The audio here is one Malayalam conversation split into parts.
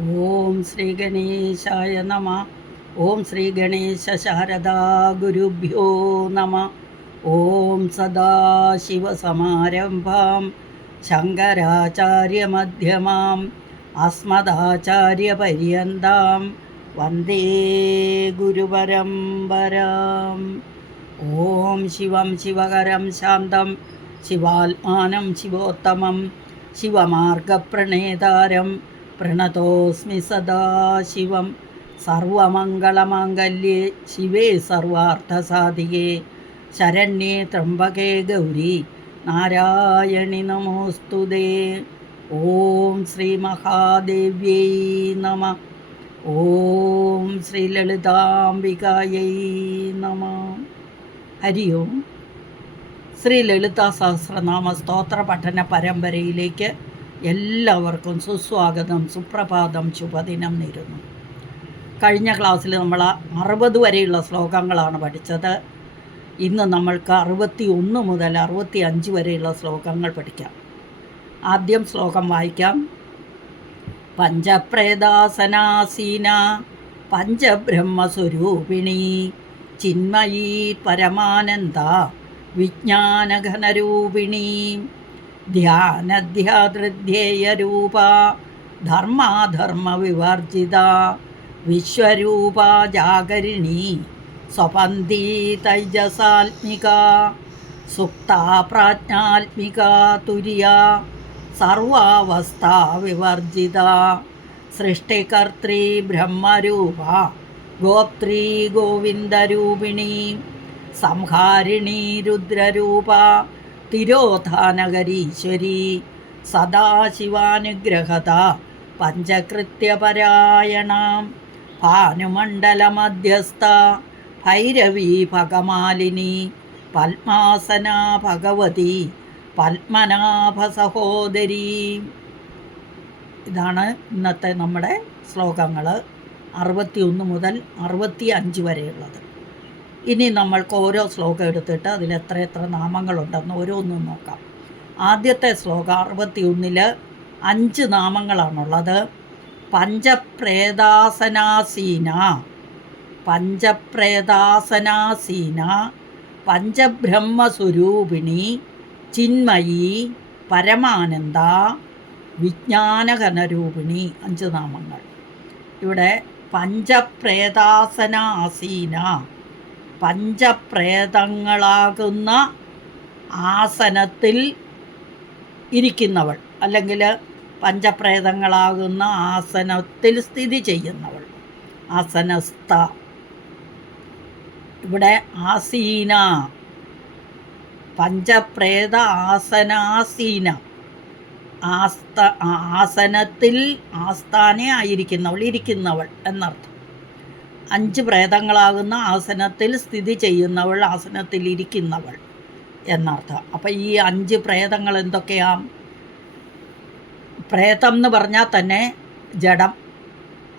ഓം ശ്രീ ഗണേശായ നമ. ഓം ശ്രീ ഗണേശ ശാരദാ ഗുരുഭ്യോ നമ. ഓം സദാശിവസമാരംഭാം ശങ്കരാചാര്യമധ്യമാം അസ്മദാചാര്യപര്യന്താം വന്ദേ ഗുരുപരമ്പരാം. ഓം ശിവം ശിവകരം ശാന്തം ശിവാത്മാനം ശിവോത്തമം ശിവമാർഗപ്രണേതാരം പ്രണതോസ്മി സദാശിവം. സർവമംഗളമാംഗല്യേ ശിവേ സർവാർത്ഥസാധികേ ശരണ്യേ ത്രംബകേ ഗൗരി നാരായണി നമോസ്തുതേ. ഓം ശ്രീ മഹാദേവ്യൈ നമ. ഓം ശ്രീ ലളിതാംബികായൈ നമ. ഹരി ഓം. ശ്രീ ലളിതാ സഹസ്രനാമ സ്തോത്ര പഠന പരമ്പരയിലേക്ക് എല്ലാവർക്കും സുസ്വാഗതം, സുപ്രഭാതം, ശുഭദിനം നേരുന്നു. കഴിഞ്ഞ ക്ലാസ്സിൽ നമ്മൾ 60 വരെയുള്ള ശ്ലോകങ്ങളാണ് പഠിച്ചത്. ഇന്ന് നമ്മൾക്ക് 61 മുതൽ 65 വരെയുള്ള ശ്ലോകങ്ങൾ പഠിക്കാം. ആദ്യം ശ്ലോകം വായിക്കാം. പഞ്ചപ്രേതാസനാസീന പഞ്ചബ്രഹ്മസ്വരൂപിണി ചിന്മയീ പരമാനന്ദ വിജ്ഞാനഘനരൂപിണി ധ്യാനധ്യാതൃധ്യേയരൂപ ധർമാധർമ്മവിവർജിത വിശ്വരൂപ ജാഗരിണി സ്വപന്തി തൈജസാത്മിക സുപ്താ പ്രാജ്ഞാത്മിക തുര്യ സർവാവസ്ഥാ വിവർജിത സൃഷ്ടികർത്തൃ ബ്രഹ്മരൂപ ഗോപ്ത്രീ ഗോവിന്ദരൂപിണി സംഹാരിണി രുദ്രരൂപ തിരോധാനകരീശ്വരി സദാശിവാനുഗ്രഹത പഞ്ചകൃത്യപരായണാം ഭാനുമണ്ഡലമധ്യസ്ഥ ഭൈരവീ ഭഗമാലിനി പത്മാസന ഭഗവതി പത്മനാഭ സഹോദരി. ഇതാണ് ഇന്നത്തെ നമ്മുടെ ശ്ലോകങ്ങൾ, 61 മുതൽ 65 വരെയുള്ളത്. ഇനി നമ്മൾക്ക് ഓരോ ശ്ലോകം എടുത്തിട്ട് അതിൽ എത്ര നാമങ്ങളുണ്ടെന്ന് ഓരോന്നും നോക്കാം. ആദ്യത്തെ ശ്ലോകം 61 5 നാമങ്ങളാണുള്ളത്. പഞ്ചപ്രേതാസനാസീന പഞ്ചപ്രേതാസനാസീന പഞ്ചബ്രഹ്മസ്വരൂപിണി ചിന്മയീ പരമാനന്ദ വിജ്ഞാനഘനരൂപിണി 5 നാമങ്ങൾ. ഇവിടെ പഞ്ചപ്രേതാസനാസീന, പഞ്ചപ്രേതങ്ങളാകുന്ന ആസനത്തിൽ ഇരിക്കുന്നവൾ, അല്ലെങ്കിൽ പഞ്ചപ്രേതങ്ങളാകുന്ന ആസനത്തിൽ സ്ഥിതി ചെയ്യുന്നവൾ, ആസനസ്ഥ. ഇവിടെ ആസീന, പഞ്ചപ്രേത ആസനാസീന, ആസനത്തിൽ ആസ്ഥാനെ ആയിരിക്കുന്നവൾ, ഇരിക്കുന്നവൾ എന്നർത്ഥം. 5 പ്രേതങ്ങളാകുന്ന ആസനത്തിൽ സ്ഥിതി ചെയ്യുന്നവൾ, ആസനത്തിൽ ഇരിക്കുന്നവൾ എന്നർത്ഥം. അപ്പം ഈ 5 പ്രേതങ്ങൾ എന്തൊക്കെയാണ്? പ്രേതം എന്ന് പറഞ്ഞാൽ തന്നെ ജഡം,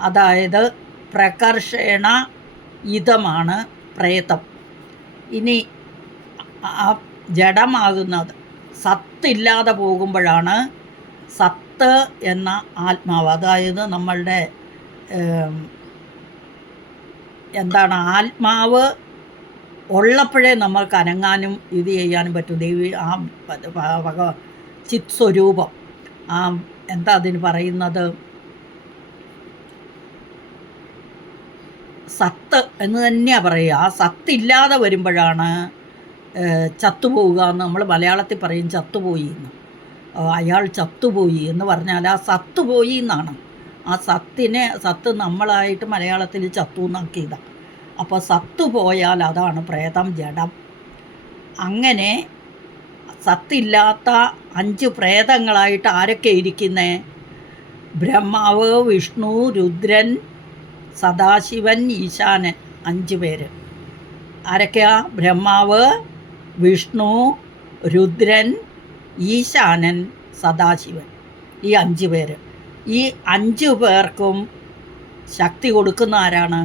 അതായത് പ്രകർഷേണ ഇതമാണ് പ്രേതം. ഇനി ആ ജഡമാകുന്നത് സത്തില്ലാതെ പോകുമ്പോഴാണ് സത്ത് എന്ന ആത്മാവ്, അതായത് നമ്മളുടെ ആത്മാവ് ഉള്ളപ്പോഴേ നമ്മൾക്ക് അനങ്ങാനും ഇത് ചെയ്യാനും പറ്റും. ദേവി ആ ചിത് സ്വരൂപം, ആ അതിന് പറയുന്നത്, സത്ത് എന്ന് തന്നെയാണ് പറയുക. ആ സത്തില്ലാതെ വരുമ്പോഴാണ് ചത്തുപോവുക എന്ന് നമ്മൾ മലയാളത്തിൽ പറയും. ചത്തുപോയി എന്ന്, അയാൾ ചത്തുപോയി എന്ന് പറഞ്ഞാൽ ആ സത്തുപോയി എന്നാണ്. ആ സത്ത് നമ്മളായിട്ട് മലയാളത്തിൽ ചത്തു എന്നാക്കിയതാണ്. അപ്പോൾ സത്ത് പോയാൽ അതാണ് പ്രേതം, ജഡം. അങ്ങനെ സത്തില്ലാത്ത 5 പ്രേതങ്ങളായിട്ട് ആരൊക്കെ ഇരിക്കുന്നേ? ബ്രഹ്മാവ്, വിഷ്ണു, രുദ്രൻ, സദാശിവൻ, ഈശാനൻ, 5 പേര്. ആരൊക്കെയാ? ബ്രഹ്മാവ്, വിഷ്ണു, രുദ്രൻ, ഈശാനൻ, സദാശിവൻ, ഈ 5 പേര്. ഈ 5 പേർക്കും ശക്തി കൊടുക്കുന്ന ആരാണ്?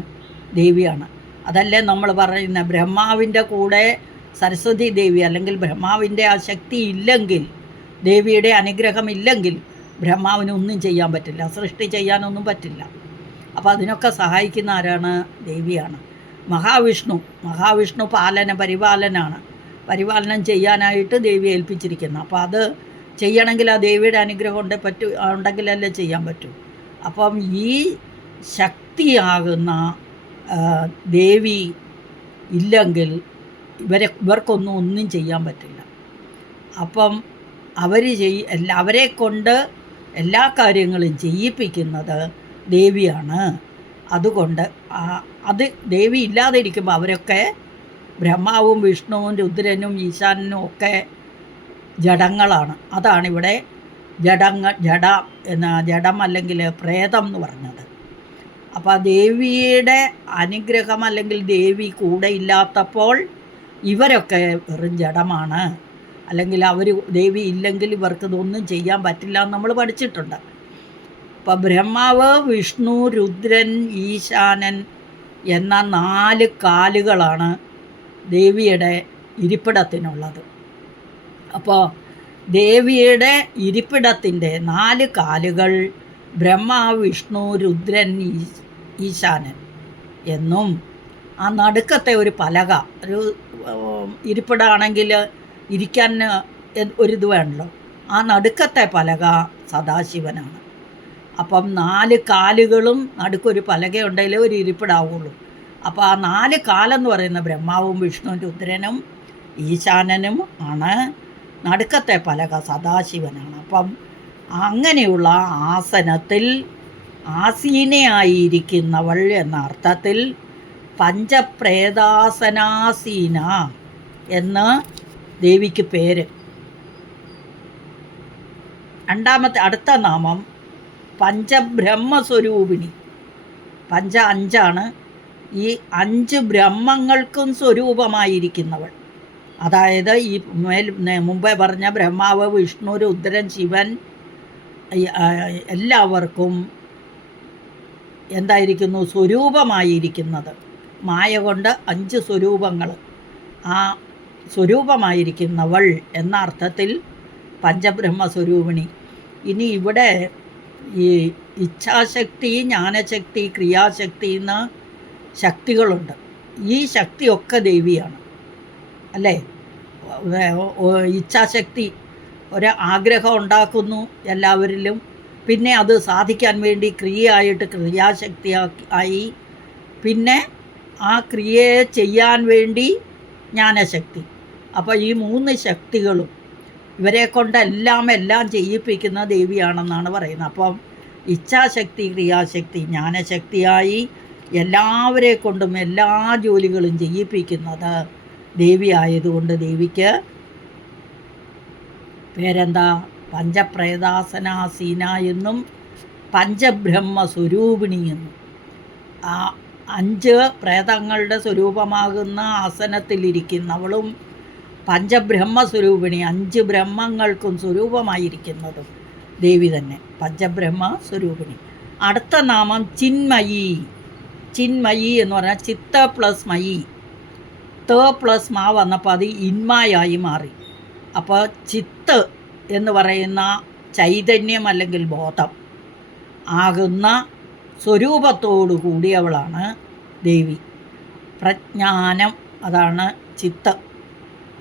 ദേവിയാണ്. അതല്ലേ നമ്മൾ പറയുന്ന, ബ്രഹ്മാവിൻ്റെ കൂടെ സരസ്വതി ദേവി, അല്ലെങ്കിൽ ബ്രഹ്മാവിൻ്റെ ആ ശക്തി ഇല്ലെങ്കിൽ, ദേവിയുടെ അനുഗ്രഹം ഇല്ലെങ്കിൽ ബ്രഹ്മാവിന് ഒന്നും ചെയ്യാൻ പറ്റില്ല, സൃഷ്ടി ചെയ്യാനൊന്നും പറ്റില്ല. അപ്പോൾ അതിനൊക്കെ സഹായിക്കുന്ന ആരാണ്? ദേവിയാണ്. മഹാവിഷ്ണു പരിപാലനാണ്. പരിപാലനം ചെയ്യാനായിട്ട് ദേവി ഏൽപ്പിച്ചിരിക്കുന്നത്. അപ്പോൾ അത് ചെയ്യണമെങ്കിൽ ആ ദേവിയുടെ അനുഗ്രഹം ഉണ്ടെങ്കിലല്ലേ ചെയ്യാൻ പറ്റൂ. അപ്പം ഈ ശക്തിയാകുന്ന ദേവി ഇല്ലെങ്കിൽ ഇവർക്കൊന്നും ചെയ്യാൻ പറ്റില്ല. അപ്പം അവരെ കൊണ്ട് എല്ലാ കാര്യങ്ങളും ചെയ്യിപ്പിക്കുന്നത് ദേവിയാണ്. അതുകൊണ്ട് അത് ദേവി ഇല്ലാതെ ഇരിക്കുമ്പോൾ അവരൊക്കെ ബ്രഹ്മാവും വിഷ്ണുവും രുദ്രനും ഈശാനനും ഒക്കെ ജഡങ്ങളാണ്. അതാണിവിടെ ജഡം അല്ലെങ്കിൽ പ്രേതം എന്ന് പറഞ്ഞത്. അപ്പോൾ ദേവിയുടെ അനുഗ്രഹം അല്ലെങ്കിൽ ദേവി കൂടെ ഇല്ലാത്തപ്പോൾ ഇവരൊക്കെ വെറും ജഡമാണ്. അല്ലെങ്കിൽ ദേവി ഇല്ലെങ്കിൽ ഇവർക്ക് ഇതൊന്നും ചെയ്യാൻ പറ്റില്ല എന്ന് നമ്മൾ പഠിച്ചിട്ടുണ്ട്. അപ്പോൾ ബ്രഹ്മാവ്, വിഷ്ണു, രുദ്രൻ, ഈശാനൻ എന്ന 4 കാലുകളാണ് ദേവിയുടെ ഇരിപ്പിടത്തിനുള്ളത്. അപ്പോൾ ദേവിയുടെ ഇരിപ്പിടത്തിൻ്റെ 4 കാലുകൾ ബ്രഹ്മാവ്, വിഷ്ണു, രുദ്രൻ, ഈശാനൻ എന്നും ആ നടുക്കത്തെ ഒരു പലക, ഒരു ഇരിപ്പിടമാണെങ്കിൽ ഇരിക്കാൻ ഒരിത് വേണമല്ലോ, ആ നടുക്കത്തെ പലക സദാശിവനാണ്. അപ്പം 4 കാലുകളും നടുക്കൊരു പലകയുണ്ടെങ്കിലേ ഒരു ഇരിപ്പിടാവുള്ളൂ. അപ്പോൾ ആ 4 കാലെന്ന് പറയുന്ന ബ്രഹ്മാവും വിഷ്ണു രുദ്രനും ഈശാനനും ആണ്. നടുക്കത്തെ പലക സദാശിവനാണ്. അപ്പം അങ്ങനെയുള്ള ആസനത്തിൽ ആസീനയായിരിക്കുന്നവൾ എന്ന അർത്ഥത്തിൽ പഞ്ചപ്രേതാസനാസീന എന്ന് ദേവിക്ക് പേര്. അടുത്ത നാമം പഞ്ചബ്രഹ്മസ്വരൂപിണി. 5 ഈ 5 ബ്രഹ്മങ്ങൾക്കും സ്വരൂപമായിരിക്കുന്നവൾ. അതായത് ഈ മുമ്പേ പറഞ്ഞ ബ്രഹ്മാവ്, വിഷ്ണു, രുദ്രൻ, ശിവൻ എല്ലാവർക്കും എന്തായിരിക്കുന്നു? സ്വരൂപമായിരിക്കുന്നത്. മായ കൊണ്ട് 5 സ്വരൂപങ്ങൾ. ആ സ്വരൂപമായിരിക്കുന്നവൾ എന്ന അർത്ഥത്തിൽ പഞ്ചബ്രഹ്മസ്വരൂപിണി. ഇനി ഇവിടെ ഈ ഇച്ഛാശക്തി, ജ്ഞാനശക്തി, ക്രിയാശക്തി എന്ന ശക്തികളുണ്ട്. ഈ ശക്തിയൊക്കെ ദേവിയാണ്, അല്ലേ? ഇച്ഛാശക്തി ആഗ്രഹം ഉണ്ടാക്കുന്നു എല്ലാവരിലും. പിന്നെ അത് സാധിക്കാൻ വേണ്ടി ക്രിയയായിട്ട് ക്രിയാശക്തി ആയി. പിന്നെ ആ ക്രിയയെ ചെയ്യാൻ വേണ്ടി ജ്ഞാനശക്തി. അപ്പോൾ ഈ 3 ശക്തികളും ഇവരെ കൊണ്ടെല്ലാം ചെയ്യിപ്പിക്കുന്ന ദേവിയാണെന്നാണ് പറയുന്നത്. അപ്പം ഇച്ഛാശക്തി, ക്രിയാശക്തി, ജ്ഞാനശക്തിയായി എല്ലാവരെ കൊണ്ടും എല്ലാ ജോലികളും ചെയ്യിപ്പിക്കുന്നത് ദേവി ആയതുകൊണ്ട് ദേവിക്ക് പേരെന്താ? പഞ്ചപ്രേതാസനാസീന എന്നും പഞ്ചബ്രഹ്മസ്വരൂപിണി എന്നും. ആ 5 പ്രേതങ്ങളുടെ സ്വരൂപമാകുന്ന ആസനത്തിലിരിക്കുന്നവളും പഞ്ചബ്രഹ്മസ്വരൂപിണി, 5 ബ്രഹ്മങ്ങൾക്കും സ്വരൂപമായിരിക്കുന്നതും ദേവി തന്നെ, പഞ്ചബ്രഹ്മസ്വരൂപിണി. അടുത്ത നാമം ചിന്മയി. ചിന്മയി എന്ന് പറഞ്ഞാൽ ചിത്ത പ്ലസ് മയി, പ്ലസ് മാ വന്നപ്പോൾ അത് ഇന്മയായി മാറി. അപ്പോൾ ചിത്ത് എന്ന് പറയുന്ന ചൈതന്യം അല്ലെങ്കിൽ ബോധം ആകുന്ന സ്വരൂപത്തോടു കൂടിയവളാണ് ദേവി. പ്രജ്ഞാനം, അതാണ് ചിത്ത്,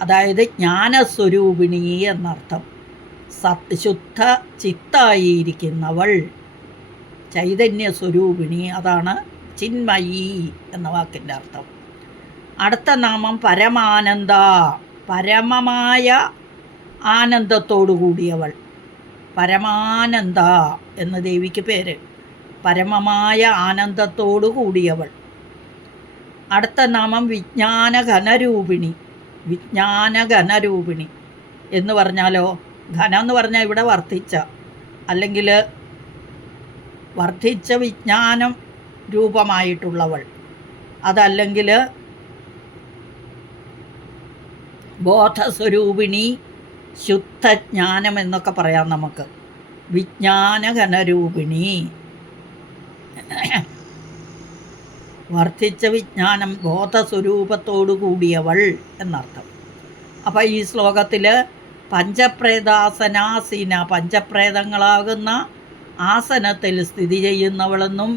അതായത് ജ്ഞാനസ്വരൂപിണി എന്നർത്ഥം. ശുദ്ധ ചിത്തായിരിക്കുന്നവൾ, ചൈതന്യസ്വരൂപിണി, അതാണ് ചിന്മയി എന്ന വാക്കിൻ്റെ അർത്ഥം. അടുത്ത നാമം പരമാനന്ദ. പരമമായ ആനന്ദത്തോടു കൂടിയവൾ, പരമാനന്ദ എന്ന് ദേവിക്ക് പേര്. പരമമായ ആനന്ദത്തോടു കൂടിയവൾ. അടുത്ത നാമം വിജ്ഞാനഘനരൂപിണി. വിജ്ഞാനഘനരൂപിണി എന്ന് പറഞ്ഞാലോ, ഘനം എന്ന് പറഞ്ഞാൽ ഇവിടെ അല്ലെങ്കിൽ വർദ്ധിച്ച വിജ്ഞാനം രൂപമായിട്ടുള്ളവൾ, അതല്ലെങ്കിൽ ബോധസ്വരൂപിണി, ശുദ്ധജ്ഞാനം എന്നൊക്കെ പറയാം നമുക്ക്. വിജ്ഞാനഘനരൂപിണി, വർദ്ധിച്ച വിജ്ഞാനം, ബോധസ്വരൂപത്തോടു കൂടിയവൾ എന്നർത്ഥം. അപ്പോൾ ഈ ശ്ലോകത്തിൽ പഞ്ചപ്രേതാസനാസീന, പഞ്ചപ്രേതങ്ങളാകുന്ന ആസനത്തിൽ സ്ഥിതി ചെയ്യുന്നവളെന്നും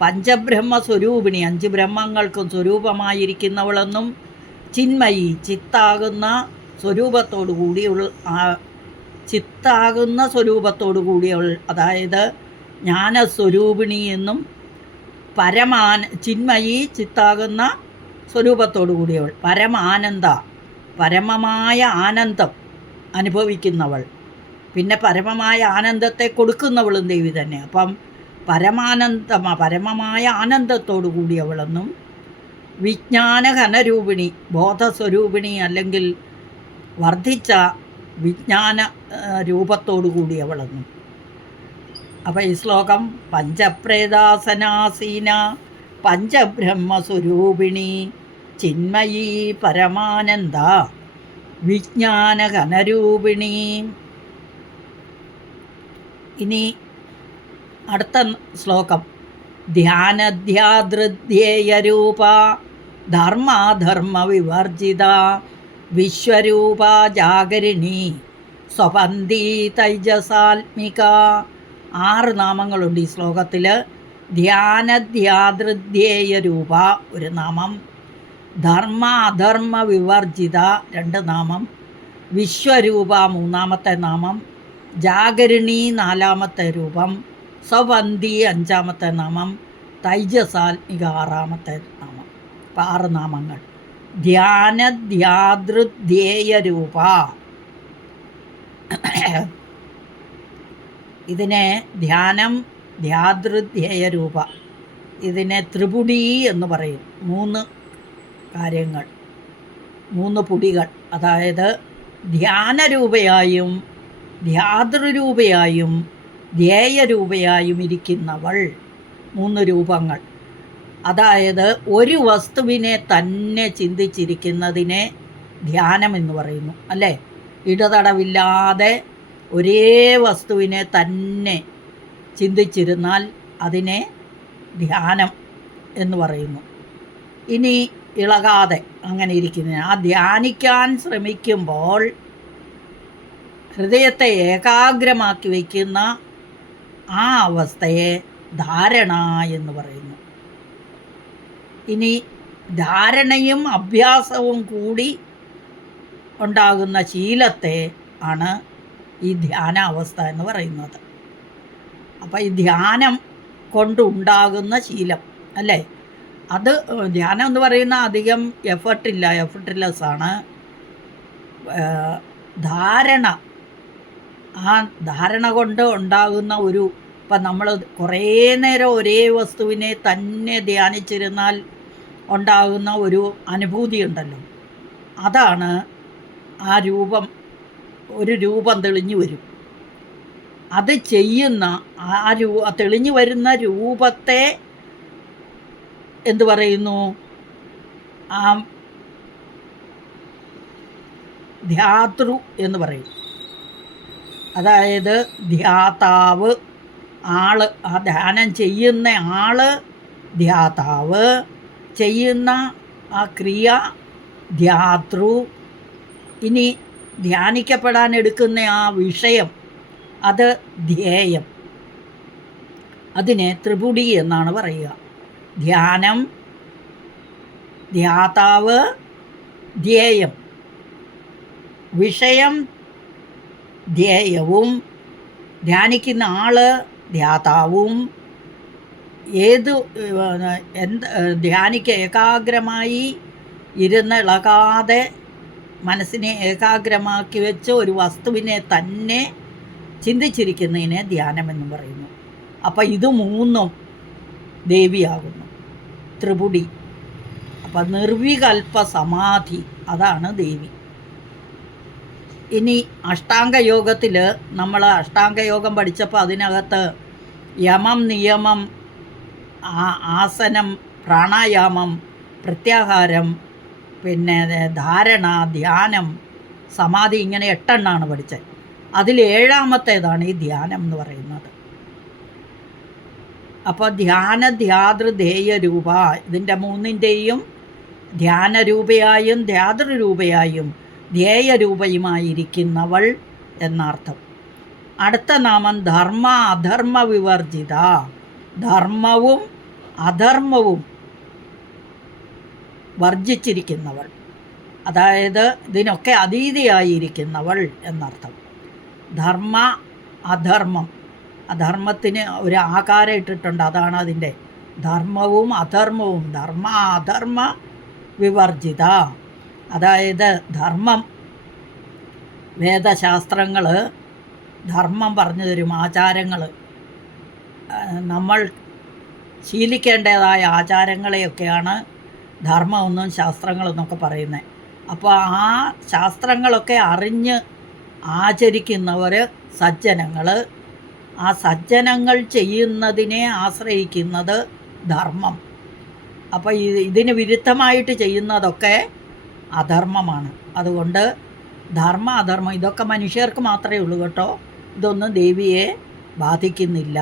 പഞ്ചബ്രഹ്മസ്വരൂപിണി, 5 ബ്രഹ്മങ്ങൾക്കും സ്വരൂപമായിരിക്കുന്നവളെന്നും ചിന്മയി, ചിത്താകുന്ന സ്വരൂപത്തോടു കൂടിയുള്ള ചിത്താകുന്ന സ്വരൂപത്തോടു കൂടിയവൾ, അതായത് ജ്ഞാനസ്വരൂപിണി എന്നും ചിന്മയി, ചിത്താകുന്ന സ്വരൂപത്തോടു കൂടിയവൾ, പരമാനന്ദ, പരമമായ ആനന്ദം അനുഭവിക്കുന്നവൾ, പിന്നെ പരമമായ ആനന്ദത്തെ കൊടുക്കുന്നവളും ദേവി തന്നെ. അപ്പം പരമമായ ആനന്ദത്തോടു കൂടിയവളെന്നും വിജ്ഞാനഘനരൂപിണി, ബോധസ്വരൂപിണി അല്ലെങ്കിൽ വർദ്ധിച്ച വിജ്ഞാന രൂപത്തോടു കൂടിയവളെന്നും. അപ്പം ഈ ശ്ലോകം പഞ്ചപ്രേതാസനാസീന പഞ്ചബ്രഹ്മസ്വരൂപിണി ചിന്മയീ പരമാനന്ദ വിജ്ഞാനഘനരൂപിണി. ഇനി അടുത്ത ശ്ലോകം ധ്യാനധ്യാധൃധ്യേയരൂപ ധർമാധർമ്മ വിവർജിത വിശ്വരൂപ ജാഗരിണി സ്വപന്തി തൈജസാത്മിക. 6 നാമങ്ങളുണ്ട് ഈ ശ്ലോകത്തിൽ. ധ്യാനധ്യാധൃധ്യേയരൂപ ഒരു നാമം, ധർമ്മ അധർമ്മ വിവർജിത 2 നാമം, വിശ്വരൂപ 3ാമത്തെ നാമം, ജാഗരിണി 4ാമത്തെ രൂപം, സ്വപന്തി 5ാമത്തെ നാമം, തൈജസാത്മിക 6ാമത്തെ നാമം. 6 നാമങ്ങൾ. ധ്യാനധ്യാധൃധ്യേയരൂപ, ഇതിനെ ധ്യാനം ധ്യാധൃധ്യേയരൂപ, ഇതിനെ ത്രിപുടി എന്ന് പറയും. 3 കാര്യങ്ങൾ, 3 പുടികൾ, അതായത് ധ്യാനരൂപയായും ധ്യാതൃരൂപയായും ധ്യേയരൂപയായും ഇരിക്കുന്നവൾ. 3 രൂപങ്ങൾ, അതായത് ഒരു വസ്തുവിനെ തന്നെ ചിന്തിച്ചിരിക്കുന്നതിനെ ധ്യാനം എന്ന് പറയുന്നു, അല്ലേ? ഇടതടവില്ലാതെ ഒരേ വസ്തുവിനെ തന്നെ ചിന്തിച്ചിരുന്നാൽ അതിനെ ധ്യാനം എന്ന് പറയുന്നു. ഇനി ഇളകാതെ അങ്ങനെ ഇരിക്കുന്നതിന്, ആ ധ്യാനിക്കാൻ ശ്രമിക്കുമ്പോൾ ഹൃദയത്തെ ഏകാഗ്രമാക്കി വയ്ക്കുന്ന ആ അവസ്ഥയെ ധാരണ എന്ന് പറയുന്നു. ഇനി ധാരണയും അഭ്യാസവും കൂടി ഉണ്ടാകുന്ന ശീലത്തെ ആണ് ഈ ധ്യാനാവസ്ഥ എന്ന് പറയുന്നത്. അപ്പോൾ ഈ ധ്യാനം കൊണ്ടുണ്ടാകുന്ന ശീലം, അല്ലേ? അത് ധ്യാനം എന്ന് പറയുന്ന അധികം എഫർട്ട്ലെസ് ആണ്. ധാരണ, ആ ധാരണ കൊണ്ട് ഉണ്ടാകുന്ന ഇപ്പം നമ്മൾ കുറേ നേരം ഒരേ വസ്തുവിനെ തന്നെ ധ്യാനിച്ചിരുന്നാൽ ഉണ്ടാകുന്ന ഒരു അനുഭൂതി ഉണ്ടല്ലോ, അതാണ് ആ രൂപം. ഒരു രൂപം തെളിഞ്ഞു വരും. അത് ചെയ്യുന്ന തെളിഞ്ഞു വരുന്ന രൂപത്തെ എന്തു പറയുന്നു? ആ ധ്യാതൃ എന്ന് പറയും. അതായത് ധ്യാതാവ്, ആള്, ആ ധ്യാനം ചെയ്യുന്ന ആള് ധ്യാതാവ്, ചെയ്യുന്ന ആ ക്രിയ ധ്യാതൃ. ഇനി ധ്യാനിക്കപ്പെടാൻ എടുക്കുന്ന ആ വിഷയം അത് ധ്യേയം. അതിനെ ത്രിപുടി എന്നാണ് പറയുക. ധ്യാനം, ധ്യാതാവ്, ധ്യേയം. വിഷയം ധ്യേയവും ധ്യാനിക്കുന്ന ആള് ധ്യാതാവും. ഏകാഗ്രമായി ഇരുന്ന് ഇളകാതെ മനസ്സിനെ ഏകാഗ്രമാക്കി വെച്ച് ഒരു വസ്തുവിനെ തന്നെ ചിന്തിച്ചിരിക്കുന്നതിനെ ധ്യാനമെന്ന് പറയുന്നു. അപ്പം ഇത് 3ഉം ദേവിയാകുന്നു, ത്രിപുടി. അപ്പം നിർവികൽപ്പ സമാധി, അതാണ് ദേവി. ഇനി അഷ്ടാംഗയോഗത്തിൽ നമ്മൾ അഷ്ടാംഗയോഗം പഠിച്ചപ്പോൾ അതിനകത്ത് യമം, നിയമം, ആസനം, പ്രാണായാമം, പ്രത്യാഹാരം, പിന്നെ ധാരണ, ധ്യാനം, സമാധി, ഇങ്ങനെ 8 എണ്ണമാണ് പഠിച്ചത്. അതിൽ 7ാമത്തേതാണ് ഈ ധ്യാനം എന്ന് പറയുന്നത്. അപ്പോൾ ധ്യാനധ്യാതൃധേയ രൂപ, ഇതിൻ്റെ 3ൻ്റെയും ധ്യാനരൂപയായും ധ്യാതൃരൂപയായും ധ്യേയരൂപയുമായിരിക്കുന്നവൾ എന്നർത്ഥം. അടുത്ത നാമം ധർമ്മ അധർമ്മ വിവർജിത. ധർമ്മവും അധർമ്മവും വർജിച്ചിരിക്കുന്നവൾ, അതായത് ഇതിനൊക്കെ അതീതയായിരിക്കുന്നവൾ എന്നർത്ഥം. ധർമ്മ അധർമ്മം, അധർമ്മത്തിന് ഒരു ആകാരം ഇട്ടിട്ടുണ്ട്, അതാണ് അതിൻ്റെ ധർമ്മവും അധർമ്മവും. ധർമ്മ അധർമ്മ വിവർജിത, അതായത് ധർമ്മം, വേദശാസ്ത്രങ്ങൾ ധർമ്മം പറഞ്ഞു തരും. ആചാരങ്ങൾ, നമ്മൾ ശീലിക്കേണ്ടതായ ആചാരങ്ങളെയൊക്കെയാണ് ധർമ്മമെന്നും ശാസ്ത്രങ്ങളെന്നൊക്കെ പറയുന്നത്. അപ്പോൾ ആ ശാസ്ത്രങ്ങളൊക്കെ അറിഞ്ഞ് ആചരിക്കുന്നവർ സജ്ജനങ്ങൾ. ആ സജ്ജനങ്ങൾ ചെയ്യുന്നതിനെ ആശ്രയിക്കുന്നത് ധർമ്മം. അപ്പോൾ ഇതിന് വിരുദ്ധമായിട്ട് ചെയ്യുന്നതൊക്കെ അധർമ്മമാണ്. അതുകൊണ്ട് ധർമ്മ അധർമ്മം ഇതൊക്കെ മനുഷ്യർക്ക് മാത്രമേ ഉള്ളൂ കേട്ടോ. ഇതൊന്നും ദേവിയെ ബാധിക്കുന്നില്ല.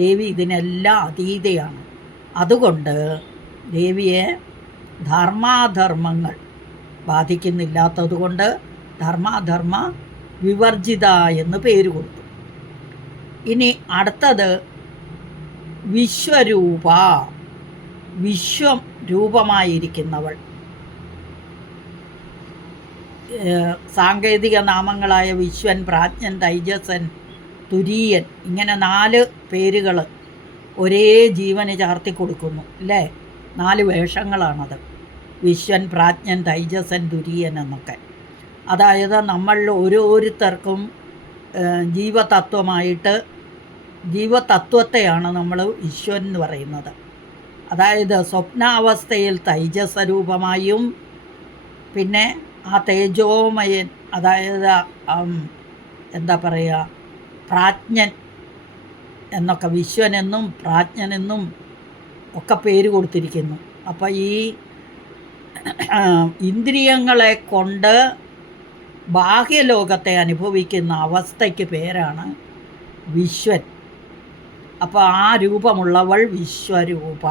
ദേവി ഇതിനെല്ലാം അതീതയാണ്. അതുകൊണ്ട് ദേവിയെ ധർമാധർമ്മങ്ങൾ ബാധിക്കുന്നില്ലാത്തതുകൊണ്ട് ധർമാധർമ്മ വിവർജിത എന്ന് പേര് കൊടുത്തു. ഇനി അടുത്തത് വിശ്വരൂപ, വിശ്വം രൂപമായിരിക്കുന്നവൾ. സാങ്കേതിക നാമങ്ങളായ വിശ്വൻ, പ്രാജ്ഞൻ, തൈജസൻ, തുരീയൻ, ഇങ്ങനെ 4 പേരുകൾ ഒരേ ജീവന് ചാർത്തി കൊടുക്കുന്നു അല്ലേ. 4 വേഷങ്ങളാണത്. വിശ്വൻ, പ്രാജ്ഞൻ, തൈജസൻ, തുരീയൻ എന്നൊക്കെ. അതായത് നമ്മളിൽ ഓരോരുത്തർക്കും ജീവതത്വത്തെയാണ് നമ്മൾ ഈശ്വരൻ എന്ന് പറയുന്നത്. അതായത് സ്വപ്നാവസ്ഥയിൽ തൈജസ്വരൂപമായും, പിന്നെ ആ തേജോമയൻ, അതായത് എന്താ പറയുക, പ്രാജ്ഞൻ എന്നൊക്കെ, വിശ്വനെന്നും പ്രാജ്ഞനെന്നും ഒക്കെ പേര് കൊടുത്തിരിക്കുന്നു. അപ്പോൾ ഈ ഇന്ദ്രിയങ്ങളെ കൊണ്ട് ബാഹ്യലോകത്തെ അനുഭവിക്കുന്ന അവസ്ഥയ്ക്ക് പേരാണ് വിശ്വൻ. അപ്പോൾ ആ രൂപമുള്ളവൾ വിശ്വരൂപ.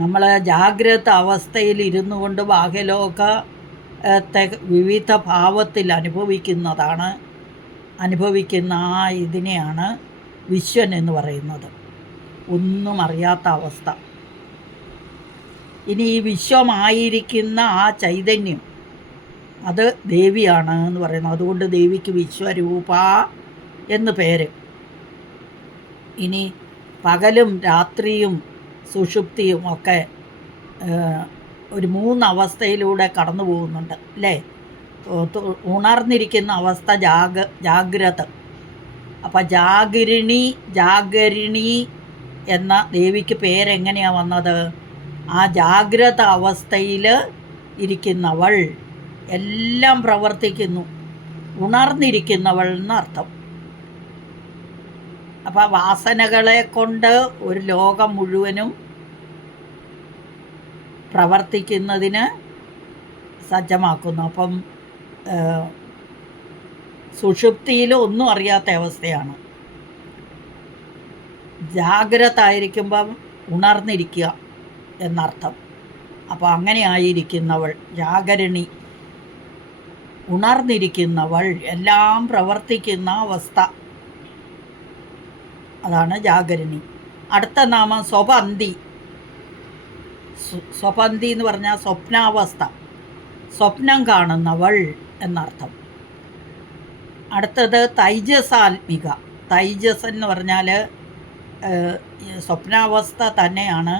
നമ്മൾ ജാഗ്രത അവസ്ഥയിൽ ഇരുന്നു കൊണ്ട് ബാഹ്യലോകത്തെ വിവിധ ഭാവത്തിൽ അനുഭവിക്കുന്ന ആ ഇതിനെയാണ് വിശ്വൻ എന്ന് പറയുന്നത്. ഒന്നും അറിയാത്ത അവസ്ഥ. ഇനി ഈ വിശ്വമായിരിക്കുന്ന ആ ചൈതന്യം, അത് ദേവിയാണ് എന്ന് പറയുന്നത്. അതുകൊണ്ട് ദേവിക്ക് വിശ്വരൂപ എന്ന് പേര്. ഇനി പകലും രാത്രിയും സുഷുപ്തിയും ഒക്കെ ഒരു 3 അവസ്ഥയിലൂടെ കടന്നു പോകുന്നുണ്ട് അല്ലേ. ഉണർന്നിരിക്കുന്ന അവസ്ഥ ജാഗ്രത. അപ്പം ജാഗരിണി എന്ന ദേവിക്ക് പേരെങ്ങനെയാണ് വന്നത്? ആ ജാഗ്രത അവസ്ഥയിൽ ഇരിക്കുന്നവൾ, എല്ലാം പ്രവർത്തിക്കുന്നു, ഉണർന്നിരിക്കുന്നവൾ എന്നർത്ഥം. അപ്പം വാസനകളെ കൊണ്ട് ഒരു ലോകം മുഴുവനും പ്രവർത്തിക്കുന്നതിന് സജ്ജമാക്കുന്നു. അപ്പം സുഷുപ്തിയിൽ ഒന്നും അറിയാത്ത അവസ്ഥയാണ്. ജാഗ്രത ആയിരിക്കുമ്പം ഉണർന്നിരിക്കുക എന്നർത്ഥം. അപ്പോൾ അങ്ങനെ ആയിരിക്കുന്നവൾ ജാഗരിണി, ഉണർന്നിരിക്കുന്നവൾ, എല്ലാം പ്രവർത്തിക്കുന്ന അവസ്ഥ, അതാണ് ജാഗരിണി. അടുത്ത നാമം സ്വപന്തി. സ്വപന്തി എന്ന് പറഞ്ഞാൽ സ്വപ്നാവസ്ഥ, സ്വപ്നം കാണുന്നവൾ എന്നർത്ഥം. അടുത്തത് തൈജസാത്മിക. തൈജസ് എന്ന് പറഞ്ഞാൽ സ്വപ്നാവസ്ഥ തന്നെയാണ്.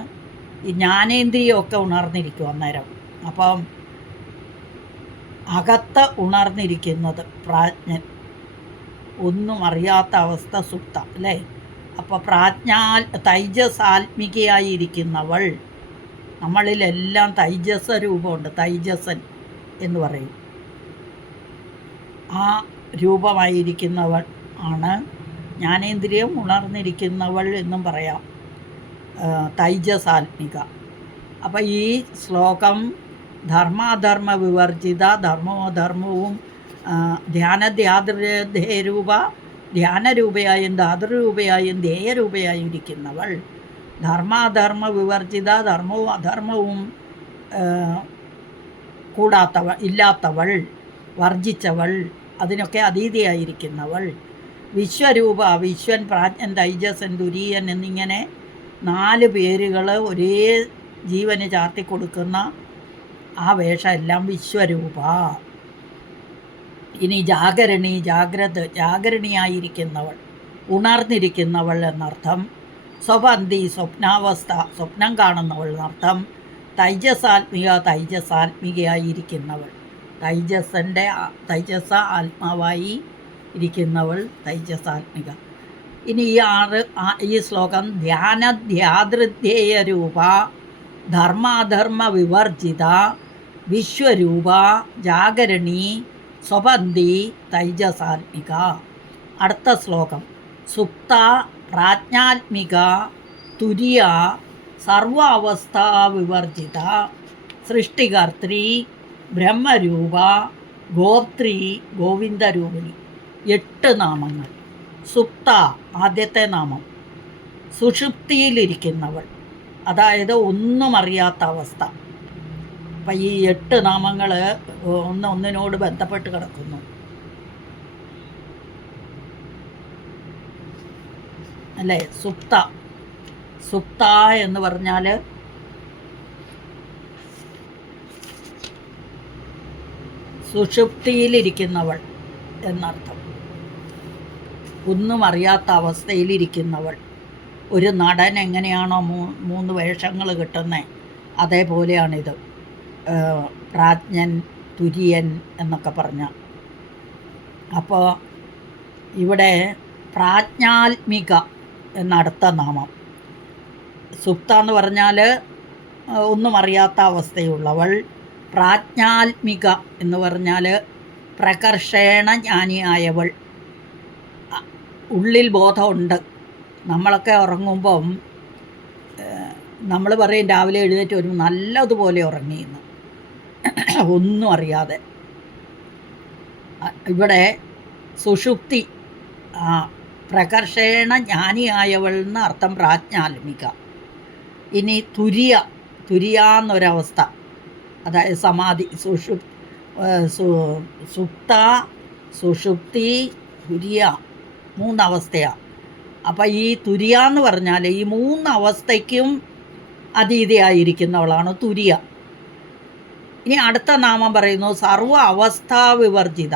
ഈ ജ്ഞാനേന്ദ്രിയമൊക്കെ ഉണർന്നിരിക്കും അന്നേരം. അപ്പം അകത്ത് ഉണർന്നിരിക്കുന്നത് പ്രാജ്ഞൻ, ഒന്നും അറിയാത്ത അവസ്ഥ സുപ്ത അല്ലേ. അപ്പോൾ തൈജസാത്മികയായിരിക്കുന്നവൾ, നമ്മളിലെല്ലാം തൈജസ രൂപമുണ്ട്, തൈജസൻ എന്ന് പറയും. ആ രൂപമായിരിക്കുന്നവൾ ആണ് ജ്ഞാനേന്ദ്രിയം ഉണർന്നിരിക്കുന്നവൾ എന്നും പറയാം, തൈജസാത്മിക. അപ്പോൾ ഈ ശ്ലോകം ധർമാധർമ്മ വിവർജിത, ധർമ്മവും ധ്യാനരൂപ, ധ്യാനരൂപയായും ധാതൃരൂപയായും ധ്യേയരൂപയായും ഇരിക്കുന്നവൾ. ധർമാധർമ്മ വിവർജിത, ധർമ്മവും അധർമ്മവും കൂടാത്തവൾ, ഇല്ലാത്തവൾ, വർജിച്ചവൾ, അതിനൊക്കെ അതീതിയായിരിക്കുന്നവൾ. വിശ്വരൂപ, വിശ്വൻ, പ്രാജ്ഞൻ, തൈജസൻ, തുരീയൻ എന്നിങ്ങനെ 4 പേരുകൾ ഒരേ ജീവന് ചാർത്തിക്കൊടുക്കുന്ന ആ വേഷം എല്ലാം വിശ്വരൂപ. ഇനി ജാഗരണി, ജാഗ്രത, ജാഗരണിയായിരിക്കുന്നവൾ, ഉണർന്നിരിക്കുന്നവൾ എന്നർത്ഥം. സ്വപന്തി, സ്വപ്നാവസ്ഥ, സ്വപ്നം കാണുന്നവൾ എന്നർത്ഥം. തൈജസാത്മിക, തൈജസാത്മികയായിരിക്കുന്നവൾ, തൈജസ ആത്മാവായി ഇരിക്കുന്നവൾ തൈജസാത്മിക. ഇനി ഈ ശ്ലോകം ധ്യാനധ്യാതൃധ്യേയ രൂപ, ധർമാധർമ്മ വിവർജിത, വിശ്വരൂപ, ജാഗരണി, സ്വപന്തി, തൈജസാത്മിക. അടുത്ത ശ്ലോകം സുപ്ത, പ്രാജ്ഞാത്മിക, തുര്യ, സർവാവസ്ഥാ വിവർജിത, സൃഷ്ടികർत्री, ബ്രഹ്മരൂപ, ഗോത്രീ, ഗോവിന്ദരൂപിണി. 8 നാമങ്ങൾ. സുപ്ത ആദ്യത്തെ നാമം, സുഷുപ്തിയിലിരിക്കുന്നവൾ, അതായത് ഒന്നും അറിയാത്ത അവസ്ഥ. അപ്പം ഈ 8 നാമങ്ങൾ ഒന്നിനോട് ബന്ധപ്പെട്ട് കിടക്കുന്നു. അല്ലേ? സുപ്ത എന്ന് പറഞ്ഞാൽ സുഷുപ്തിയിലിരിക്കുന്നവൾ എന്നർത്ഥം. ഒന്നും അറിയാത്ത അവസ്ഥയിലിരിക്കുന്നവൾ. ഒരു നടൻ എങ്ങനെയാണോ 3 വേഷങ്ങൾ കിട്ടുന്നത്, അതേപോലെയാണിത്. പ്രാജ്ഞൻ, തുര്യൻ എന്നൊക്കെ പറഞ്ഞ. അപ്പോൾ ഇവിടെ പ്രാജ്ഞാത്മിക എന്നടുത്ത നാമം. സുപ്ത എന്ന് പറഞ്ഞാൽ ഒന്നും അറിയാത്ത അവസ്ഥയുള്ളവൾ. പ്രാജ്ഞാത്മിക എന്ന് പറഞ്ഞാൽ പ്രകർഷേണ ജ്ഞാനിയായവൾ, ഉള്ളിൽ ബോധമുണ്ട്. നമ്മളൊക്കെ ഉറങ്ങുമ്പം നമ്മൾ പറയും രാവിലെ എഴുന്നേറ്റ് വരും നല്ലതുപോലെ ഉറങ്ങിയെന്ന്, ഒന്നും അറിയാതെ. ഇവിടെ സുഷുപ്തി, പ്രകർഷേണ ജ്ഞാനിയായവൾ എന്ന അർത്ഥം പ്രാജ്ഞാത്മിക. ഇനി തുര്യ എന്നൊരവസ്ഥ, അതായത് സമാധി. സുപ്ത, സുഷുപ്തി, തുര്യ, 3 അവസ്ഥയാണ്. അപ്പം ഈ തുര്യ എന്ന് പറഞ്ഞാൽ ഈ 3 അവസ്ഥയ്ക്കും അതീതയായിരിക്കുന്നവളാണ് തുര്യ. ഇനി അടുത്ത നാമം പറയുന്നു സർവ അവസ്ഥാ വിവർജിത,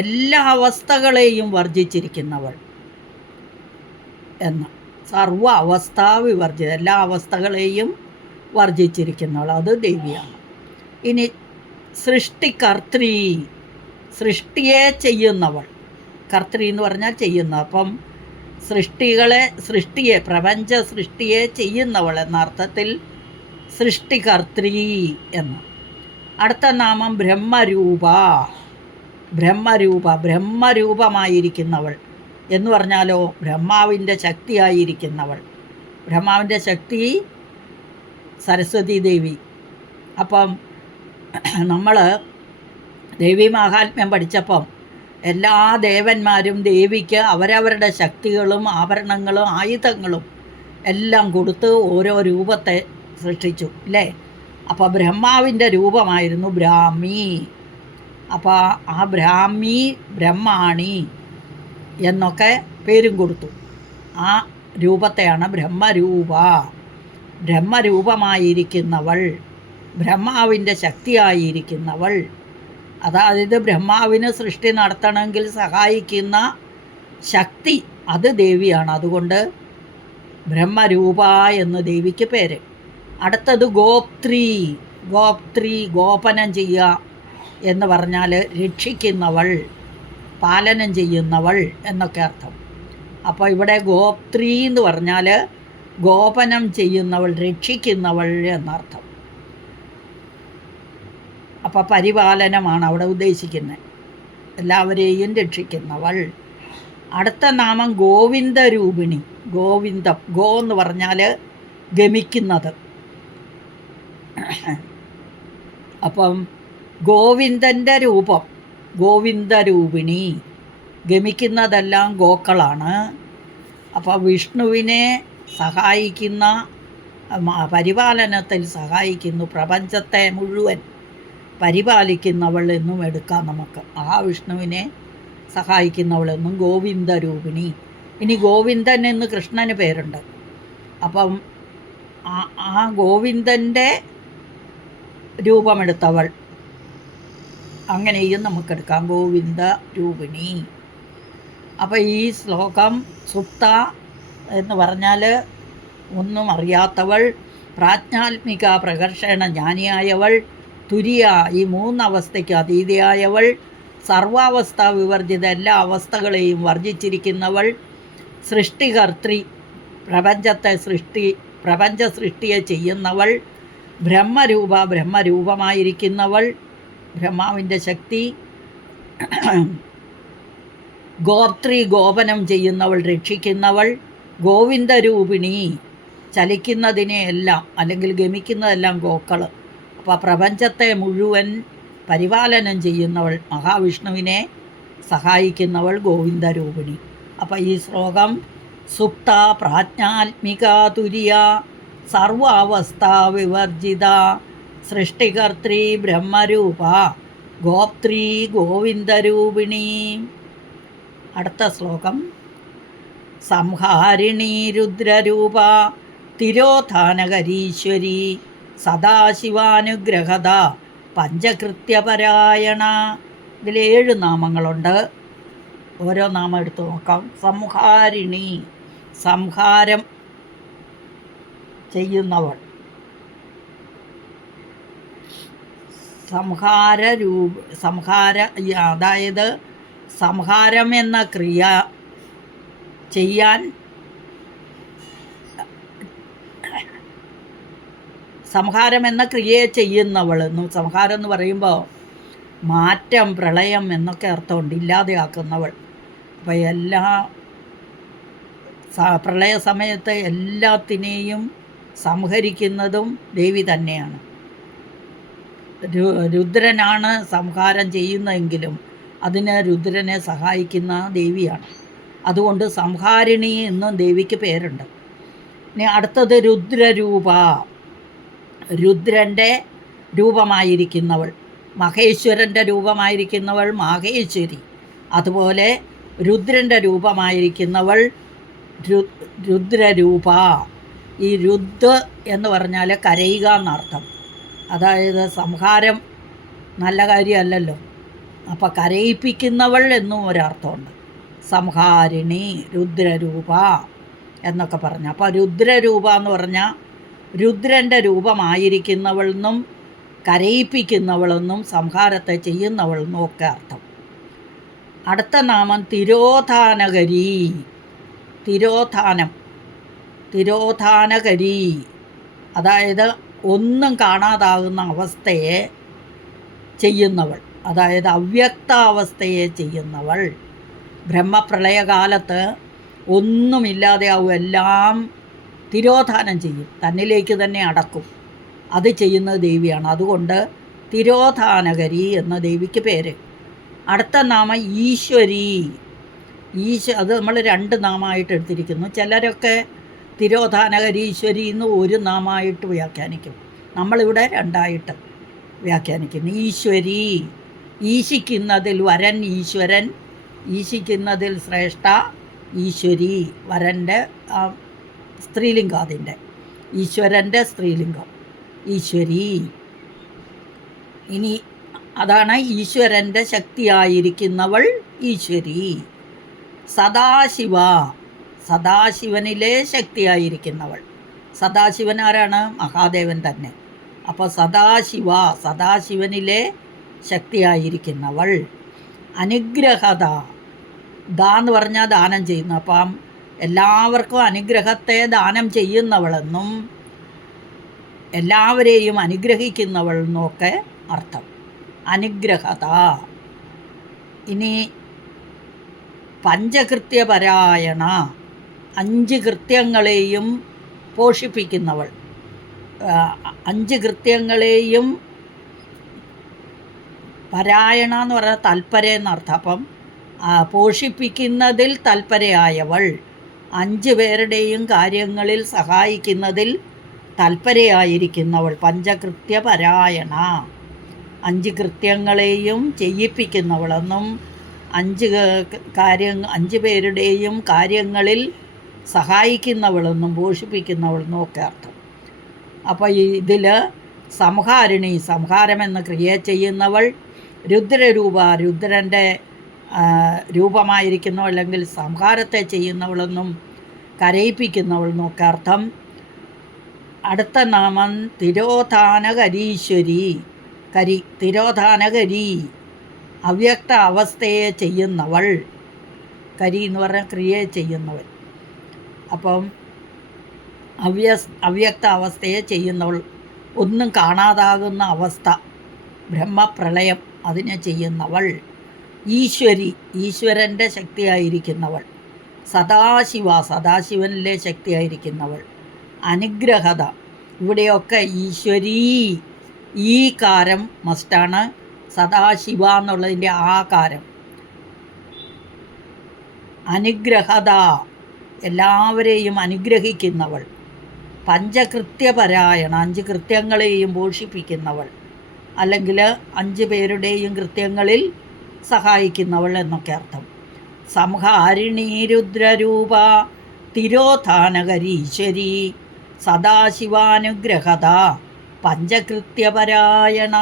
എല്ലാ അവസ്ഥകളെയും വർജിച്ചിരിക്കുന്നവൾ എന്ന്. സർവ അവസ്ഥാ വിവർജിത, എല്ലാ അവസ്ഥകളെയും വർജിച്ചിരിക്കുന്നവൾ, അത് ദേവിയാണ്. ഇനി സൃഷ്ടികർत्री, സൃഷ്ടിയെ ചെയ്യുന്നവൾ. കർത്തൃ എന്ന് പറഞ്ഞാൽ ചെയ്യുന്ന. അപ്പം സൃഷ്ടിയെ പ്രപഞ്ച സൃഷ്ടിയെ ചെയ്യുന്നവൾ എന്ന അർത്ഥത്തിൽ സൃഷ്ടികർत्री എന്ന്. അടുത്ത നാമം ബ്രഹ്മരൂപ, ബ്രഹ്മരൂപമായിരിക്കുന്നവൾ എന്ന് പറഞ്ഞാലോ ബ്രഹ്മാവിൻ്റെ ശക്തിയായിരിക്കുന്നവൾ. ബ്രഹ്മാവിൻ്റെ ശക്തി സരസ്വതി ദേവി. അപ്പം നമ്മൾ ദേവി മഹാത്മ്യം പഠിച്ചപ്പം എല്ലാ ദേവന്മാരും ദേവിക്ക് അവരവരുടെ ശക്തികളും ആഭരണങ്ങളും ആയുധങ്ങളും എല്ലാം കൊടുത്ത് ഓരോ രൂപത്തെ സൃഷ്ടിച്ചു, അല്ലേ? അപ്പോൾ ബ്രഹ്മാവിൻ്റെ രൂപമായിരുന്നു ബ്രാഹ്മി. അപ്പോൾ ആ ബ്രാഹ്മി, ബ്രഹ്മാണി എന്നൊക്കെ പേരും കൊടുത്തു. ആ രൂപത്തെയാണ് ബ്രഹ്മരൂപ. ബ്രഹ്മരൂപമായിരിക്കുന്നവൾ, ബ്രഹ്മാവിൻ്റെ ശക്തിയായിരിക്കുന്നവൾ. അതായത് ബ്രഹ്മാവിന് സൃഷ്ടി നടത്തണമെങ്കിൽ സഹായിക്കുന്ന ശക്തി, അത് ദേവിയാണ്. അതുകൊണ്ട് ബ്രഹ്മരൂപ എന്ന് ദേവിക്ക് പേര്. അടുത്തത് ഗോപ്ത്രീ. ഗോപനം ചെയ്യുക എന്ന് പറഞ്ഞാൽ രക്ഷിക്കുന്നവൾ, പാലനം ചെയ്യുന്നവൾ എന്നൊക്കെ അർത്ഥം. അപ്പോൾ ഇവിടെ ഗോപ്ത്രീ എന്ന് പറഞ്ഞാൽ ഗോപനം ചെയ്യുന്നവൾ, രക്ഷിക്കുന്നവൾ എന്നർത്ഥം. അപ്പോൾ പരിപാലനമാണ് അവിടെ ഉദ്ദേശിക്കുന്നത്, എല്ലാവരെയും രക്ഷിക്കുന്നവൾ. അടുത്ത നാമം ഗോവിന്ദരൂപിണി. ഗോവിന്ദം, ഗോ എന്ന് പറഞ്ഞാൽ ഗമിക്കുന്നത്. അപ്പം ഗോവിന്ദൻ്റെ രൂപം ഗോവിന്ദരൂപിണി. ഗമിക്കുന്നതെല്ലാം ഗോക്കളാണ്. അപ്പോൾ വിഷ്ണുവിനെ സഹായിക്കുന്ന, പരിപാലനത്തിൽ സഹായിക്കുന്നു, പ്രപഞ്ചത്തെ മുഴുവൻ പരിപാലിക്കുന്നവൾ എന്നും എടുക്കാം നമുക്ക്. മഹാവിഷ്ണുവിനെ സഹായിക്കുന്നവളെന്നും ഗോവിന്ദരൂപിണി. ഇനി ഗോവിന്ദൻ എന്ന് കൃഷ്ണന് പേരുണ്ട്. അപ്പം ആ ഗോവിന്ദൻ്റെ രൂപമെടുത്തവൾ, അങ്ങനെയും നമുക്കെടുക്കാം, ഗോവിന്ദ രൂപിണി. അപ്പോൾ ഈ ശ്ലോകം സുപ്ത എന്ന് പറഞ്ഞാൽ ഒന്നും അറിയാത്തവൾ, പ്രാജ്ഞാത്മിക പ്രകർഷണ ജ്ഞാനിയായവൾ, തുര്യ ഈ മൂന്നവസ്ഥയ്ക്ക് അതീതയായവൾ, സർവാവസ്ഥ വിവർജിത എല്ലാ അവസ്ഥകളെയും വർജിച്ചിരിക്കുന്നവൾ, സൃഷ്ടികർത്തി പ്രപഞ്ച സൃഷ്ടിയെ ചെയ്യുന്നവൾ, ബ്രഹ്മരൂപമായിരിക്കുന്നവൾ, ബ്രഹ്മാവിൻ്റെ ശക്തി, ഗോപനം ചെയ്യുന്നവൾ, രക്ഷിക്കുന്നവൾ, ഗോവിന്ദരൂപിണി, ചലിക്കുന്നതിനെയെല്ലാം അല്ലെങ്കിൽ ഗമിക്കുന്നതെല്ലാം ഗോക്കൾ. അപ്പോൾ പ്രപഞ്ചത്തെ മുഴുവൻ പരിപാലനം ചെയ്യുന്നവൾ, മഹാവിഷ്ണുവിനെ സഹായിക്കുന്നവൾ ഗോവിന്ദരൂപിണി. അപ്പോൾ ഈ ശ്ലോകം സുപ്ത പ്രാജ്ഞാത്മിക തുര്യ സർവാവസ്ഥ വിവർജിത സൃഷ്ടികർത്തി ബ്രഹ്മരൂപ ഗോപ്ത്രീ ഗോവിന്ദരൂപിണി. അടുത്ത ശ്ലോകം സംഹാരിണി രുദ്രരൂപ തിരോധാനകരീശ്വരി സദാശിവാനുഗ്രഹത പഞ്ചകൃത്യപരായണ. ഇതിൽ 7 നാമങ്ങളുണ്ട്. ഓരോ നാമം എടുത്തു നോക്കാം. സംഹാരിണി, സംഹാരം ചെയ്യുന്നവൾ. അതായത് സംഹാരം എന്ന ക്രിയ ചെയ്യാൻ, സംഹാരം എന്ന ക്രിയയെ ചെയ്യുന്നവളെന്നും, സംഹാരം എന്ന് പറയുമ്പോൾ മാറ്റം, പ്രളയം എന്നൊക്കെ അർത്ഥമുണ്ട്, ഇല്ലാതെയാക്കുന്നവൾ. അപ്പോൾ എല്ലാ പ്രളയ സമയത്ത് എല്ലാത്തിനെയും സംഹരിക്കുന്നതും ദേവി തന്നെയാണ്. രുദ്രനാണ് സംഹാരം ചെയ്യുന്നതെങ്കിലും അതിന് രുദ്രനെ സഹായിക്കുന്ന ദേവിയാണ്. അതുകൊണ്ട് സംഹാരിണി എന്നും ദേവിക്ക് പേരുണ്ട്. ഇനി അടുത്തത് രുദ്രരൂപ, രുദ്രൻ്റെ രൂപമായിരിക്കുന്നവൾ, മഹേശ്വരൻ്റെ രൂപമായിരിക്കുന്നവൾ മാഹേശ്വരി. അതുപോലെ രുദ്രൻ്റെ രൂപമായിരിക്കുന്നവൾ രുദ്രരൂപ. ഈ രുദ് എന്ന് പറഞ്ഞാൽ കരയുക എന്നർത്ഥം. അതായത് സംഹാരം നല്ല കാര്യമല്ലല്ലോ, അപ്പോൾ കരയിപ്പിക്കുന്നവൾ എന്നും ഒരർത്ഥമുണ്ട്. സംഹാരിണി, രുദ്രരൂപ എന്നൊക്കെ പറഞ്ഞു. അപ്പോൾ രുദ്രരൂപ എന്ന് പറഞ്ഞാൽ രുദ്രൻ്റെ രൂപമായിരിക്കുന്നവളെന്നും കരയിപ്പിക്കുന്നവളെന്നും സംഹാരത്തെ ചെയ്യുന്നവളെന്നും ഒക്കെ അർത്ഥം. അടുത്ത നാമം തിരോധാനകരി. തിരോധാനകരി അതായത് ഒന്നും കാണാതാകുന്ന അവസ്ഥയെ ചെയ്യുന്നവൾ, അതായത് അവ്യക്താവസ്ഥയെ ചെയ്യുന്നവൾ. ബ്രഹ്മപ്രളയകാലത്ത് ഒന്നുമില്ലാതെയാവും, എല്ലാം തിരോധാനം ചെയ്യും, തന്നിലേക്ക് തന്നെ അടക്കും. അത് ചെയ്യുന്നത് ദേവിയാണ്. അതുകൊണ്ട് തിരോധാനകരി എന്ന ദേവിക്ക് പേര്. അടുത്ത നാമം ഈശ്വരി. അത് നമ്മൾ 2 നാമമായിട്ട് എടുത്തിരിക്കുന്നു. ചിലരൊക്കെ തിരോധാനകരി ഈശ്വരി എന്ന് ഒരു നാമമായിട്ട് വ്യാഖ്യാനിക്കും. നമ്മളിവിടെ 2ആയിട്ട് വ്യാഖ്യാനിക്കുന്നു. ഈശ്വരി, ഈശിക്കുന്നതിൽ വരൻ ഈശ്വരൻ, ഈശിക്കുന്നതിൽ ശ്രേഷ്ഠ ഈശ്വരി. വരൻ്റെ സ്ത്രീലിംഗം, അതിൻ്റെ ഈശ്വരൻ്റെ സ്ത്രീലിംഗം ഈശ്വരി. ഇനി അതാണ് ഈശ്വരൻ്റെ ശക്തിയായിരിക്കുന്നവൾ ഈശ്വരി. സദാശിവ, സദാശിവനിലെ ശക്തിയായിരിക്കുന്നവൾ. സദാശിവൻ ആരാണ്? മഹാദേവൻ തന്നെ. അപ്പോൾ സദാശിവ, സദാശിവനിലെ ശക്തിയായിരിക്കുന്നവൾ. അനുഗ്രഹത, എന്ന് പറഞ്ഞാൽ ദാനം ചെയ്യുന്നു. അപ്പം എല്ലാവർക്കും അനുഗ്രഹത്തെ ദാനം ചെയ്യുന്നവളെന്നും എല്ലാവരെയും അനുഗ്രഹിക്കുന്നവളെന്നൊക്കെ അർത്ഥം. അനുഗ്രഹത. ഇനി പഞ്ചകൃത്യപരായണ, 5 കൃത്യങ്ങളെയും പോഷിപ്പിക്കുന്നവൾ. 5 കൃത്യങ്ങളെയും പരായണ എന്ന് പറഞ്ഞാൽ തൽപര എന്നർത്ഥം. അപ്പം പോഷിപ്പിക്കുന്നതിൽ തൽപരയായവൾ. 5 പേരുടെയും കാര്യങ്ങളിൽ സഹായിക്കുന്നതിൽ തൽപരയായിരിക്കുന്നവൾ. പഞ്ചകൃത്യപരായണ, 5 കൃത്യങ്ങളെയും ചെയ്യിപ്പിക്കുന്നവളെന്നും 5 പേരുടെയും കാര്യങ്ങളിൽ സഹായിക്കുന്നവളെന്നും പോഷിപ്പിക്കുന്നവളെന്നും ഒക്കെ അർത്ഥം. അപ്പോൾ ഇതിൽ സംഹാരിണി, സംഹാരമെന്ന ക്രിയ ചെയ്യുന്നവൾ, രുദ്രരൂപ, രുദ്രൻ്റെ രൂപമായിരിക്കുന്നവൾ അല്ലെങ്കിൽ സംഹാരത്തെ ചെയ്യുന്നവളെന്നും കരയിപ്പിക്കുന്നവളെന്നും ഒക്കെ അർത്ഥം. അടുത്ത നാമം തിരോധാനകരീശ്വരി. തിരോധാനകരി, അവ്യക്ത അവസ്ഥയെ ചെയ്യുന്നവൾ. കരി എന്ന് പറഞ്ഞാൽ ക്രിയയെ ചെയ്യുന്നവൾ. അപ്പം അവ്യക്ത അവസ്ഥയെ ചെയ്യുന്നവൾ, ഒന്നും കാണാതാകുന്ന അവസ്ഥ, ബ്രഹ്മപ്രളയം, അതിനെ ചെയ്യുന്നവൾ. ഈശ്വരി, ഈശ്വരൻ്റെ ശക്തിയായിരിക്കുന്നവൾ. സദാശിവ, സദാശിവനിലെ ശക്തിയായിരിക്കുന്നവൾ. അനുഗ്രഹത, ഇവിടെയൊക്കെ ഈശ്വരീ, ഈ കാരം മസ്റ്റാണ്. സദാശിവ എന്നുള്ളതിൻ്റെ ആകാരം. അനുഗ്രഹത, എല്ലാവരെയും അനുഗ്രഹിക്കുന്നവൾ. പഞ്ചകൃത്യപരായണ, 5 കൃത്യങ്ങളെയും പോഷിപ്പിക്കുന്നവൾ, അല്ലെങ്കിൽ 5 പേരുടെയും കൃത്യങ്ങളിൽ സഹായിക്കുന്നവൾ എന്നൊക്കെ അർത്ഥം. സംഹാരിണീ രുദ്രരൂപ തിരോധാനകരീശ്വരി സദാശിവാനുഗ്രഹത പഞ്ചകൃത്യപരായണ.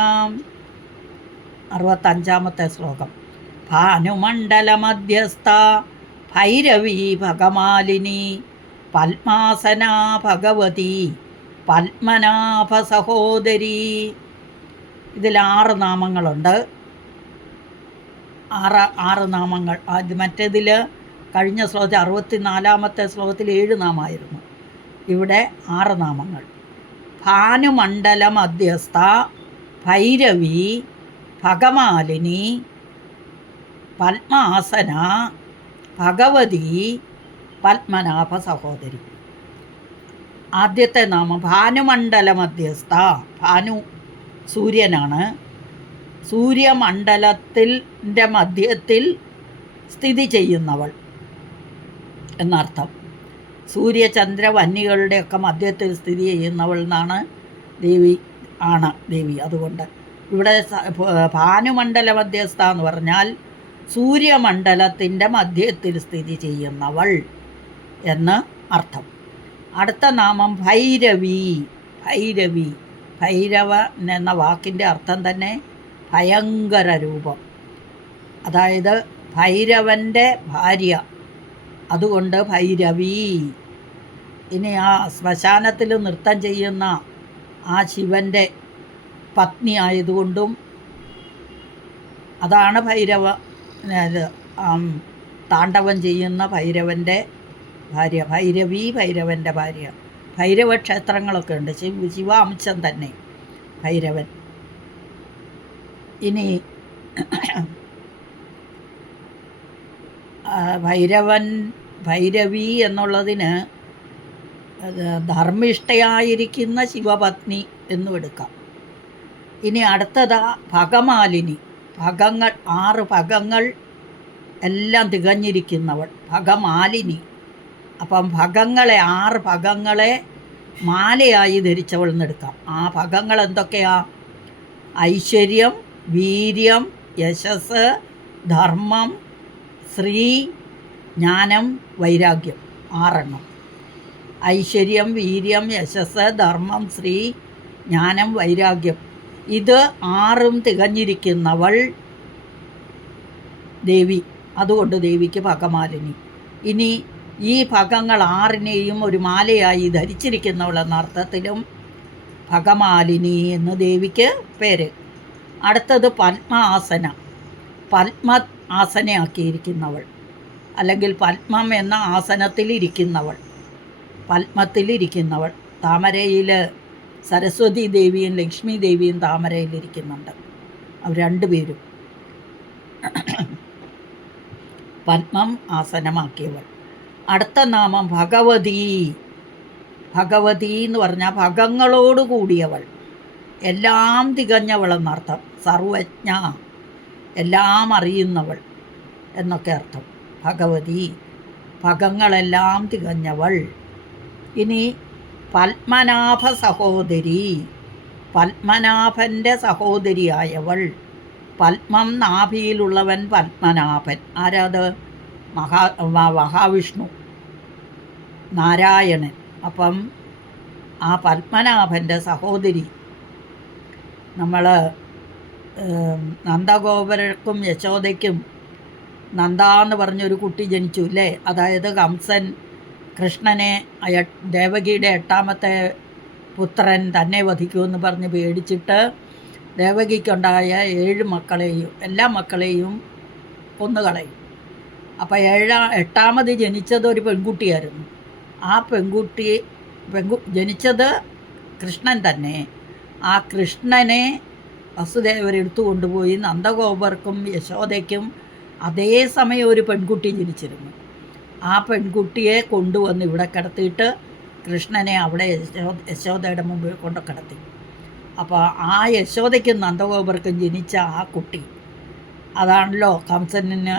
65-ാമത്തെ ശ്ലോകം. ഭാനുമണ്ഡലമധ്യസ്ഥ ഭൈരവീ ഭഗമാലിനി പത്മാസനാ ഭഗവതി പത്മനാഭ സഹോദരി. ഇതിൽ 6 നാമങ്ങളുണ്ട്. 6 നാമങ്ങൾ. മറ്റേതിൽ കഴിഞ്ഞ ശ്ലോകത്തിൽ 64-ാമത്തെ ശ്ലോകത്തിൽ 7 നാമമായിരുന്നു. ഇവിടെ 6 നാമങ്ങൾ. ഭാനുമണ്ഡല മധ്യസ്ഥ ഭൈരവി ഭഗമാലിനി പത്മാസന ഭഗവതി പത്മനാഭ സഹോദരി. ആദ്യത്തെ നാമം ഭാനുമണ്ഡല മധ്യസ്ഥ. ഭാനു സൂര്യനാണ്. സൂര്യമണ്ഡലത്തിൻ്റെ മധ്യത്തിൽ സ്ഥിതി ചെയ്യുന്നവൾ എന്നർത്ഥം. സൂര്യചന്ദ്രവന്യകളുടെയൊക്കെ മധ്യത്തിൽ സ്ഥിതി ചെയ്യുന്നവൾ എന്നാണ് ദേവി. അതുകൊണ്ട് ഇവിടെ ഭാനുമണ്ഡല മധ്യസ്ഥ എന്ന് പറഞ്ഞാൽ സൂര്യമണ്ഡലത്തിൻ്റെ മധ്യത്തിൽ സ്ഥിതി ചെയ്യുന്നവൾ എന്ന് അർത്ഥം. അടുത്ത നാമം ഭൈരവി. ഭൈരവൻ എന്ന വാക്കിൻ്റെ അർത്ഥം തന്നെ ഭയങ്കര രൂപം, അതായത് ഭൈരവൻ്റെ ഭാര്യ. അതുകൊണ്ട് ഭൈരവി. ഇനി ആ ശ്മശാനത്തിൽ നൃത്തം ചെയ്യുന്ന ആ ശിവൻ്റെ പത്നി ആയതുകൊണ്ടും അതാണ് താണ്ഡവം ചെയ്യുന്ന ഭൈരവൻ്റെ ഭാര്യ. ഭൈരവി, ഭൈരവൻ്റെ ഭാര്യ. ഭൈരവ ക്ഷേത്രങ്ങളൊക്കെ ഉണ്ട്. ശിവാംശം തന്നെ ഭൈരവൻ. ഇനി ഭൈരവി എന്നുള്ളതിന് ധർമ്മിഷ്ഠയായിരിക്കുന്ന ശിവപത്നി എന്നും എടുക്കാം. ഇനി അടുത്തതാ ഭഗമാലിനി. 6 ഭഗങ്ങൾ എല്ലാം തികഞ്ഞിരിക്കുന്നവൾ ഭഗമാലിനി. അപ്പം 6 ഭഗങ്ങളെ മാലയായി ധരിച്ചവൾ എന്നെടുക്കാം. ആ ഭഗങ്ങൾ എന്തൊക്കെയാ? ഐശ്വര്യം, വീര്യം, യശസ്, ധർമ്മം, ശ്രീ, ജ്ഞാനം, വൈരാഗ്യം. 6 ഐശ്വര്യം, വീര്യം, യശസ്, ധർമ്മം, ശ്രീ, ജ്ഞാനം, വൈരാഗ്യം. ഇത് 6 തികഞ്ഞിരിക്കുന്നവൾ ദേവി. അതുകൊണ്ട് ദേവിക്ക് ഭഗമാലിനി. ഇനി ഈ ഭഗങ്ങൾ 6നെയും ഒരു മാലയായി ധരിച്ചിരിക്കുന്നവൾ എന്ന അർത്ഥത്തിലും ഭഗമാലിനി എന്ന് ദേവിക്ക് പേര്. അടുത്തത് പത്മാസന. പത്മ ആസനയാക്കിയിരിക്കുന്നവൾ, അല്ലെങ്കിൽ പത്മം എന്ന ആസനത്തിലിരിക്കുന്നവൾ, പത്മത്തിലിരിക്കുന്നവൾ. താമരയിൽ സരസ്വതി ദേവിയും ലക്ഷ്മി ദേവിയും താമരയിലിരിക്കുന്നുണ്ട്. അവർ 2 പേരും പത്മം ആസനമാക്കിയവൾ. അടുത്ത നാമം ഭഗവതി. ഭഗവതി എന്ന് പറഞ്ഞാൽ ഭഗങ്ങളോട് കൂടിയവൾ, എല്ലാം തികഞ്ഞവളെന്നർത്ഥം. സർവജ്ഞ, എല്ലാം അറിയുന്നവൾ എന്നൊക്കെ അർത്ഥം ഭഗവതി. ഭഗങ്ങളെല്ലാം തികഞ്ഞവൾ. ഇനി പത്മനാഭ സഹോദരി, പത്മനാഭൻ്റെ സഹോദരിയായവൾ. പത്മം നാഭിയിലുള്ളവൻ പത്മനാഭൻ. ആരാത്? മഹാവിഷ്ണു, നാരായണൻ. അപ്പം ആ പത്മനാഭൻ്റെ സഹോദരി. നമ്മൾ നന്ദഗോപർക്കും യശോദയ്ക്കും നന്ദ എന്ന് പറഞ്ഞൊരു കുട്ടി ജനിച്ചു അല്ലേ? അതായത് കംസൻ കൃഷ്ണനെ ദേവകിയുടെ 8ാമത്തെ പുത്രൻ തന്നെ വധിക്കുമെന്ന് പറഞ്ഞ് പേടിച്ചിട്ട് ദേവകിക്കുണ്ടായ 7 മക്കളെയും എല്ലാ മക്കളെയും കൊന്നുകളയും. അപ്പോൾ 8ാമത് ജനിച്ചത് ഒരു പെൺകുട്ടിയായിരുന്നു. ആ പെൺകുട്ടി ജനിച്ചത് കൃഷ്ണൻ തന്നെ. ആ കൃഷ്ണനെ വസുദേവരെടുത്തു കൊണ്ടുപോയി നന്ദഗോപർക്കും യശോദയ്ക്കും അതേസമയം ഒരു പെൺകുട്ടി ജനിച്ചിരുന്നു. ആ പെൺകുട്ടിയെ കൊണ്ടുവന്ന് ഇവിടെ കിടത്തിയിട്ട് കൃഷ്ണനെ അവിടെ യശോദയുടെ മുമ്പിൽ കൊണ്ട് കിടത്തി. അപ്പോൾ ആ യശോദയ്ക്കും നന്ദഗോപർക്കും ജനിച്ച ആ കുട്ടി അതാണല്ലോ കംസന്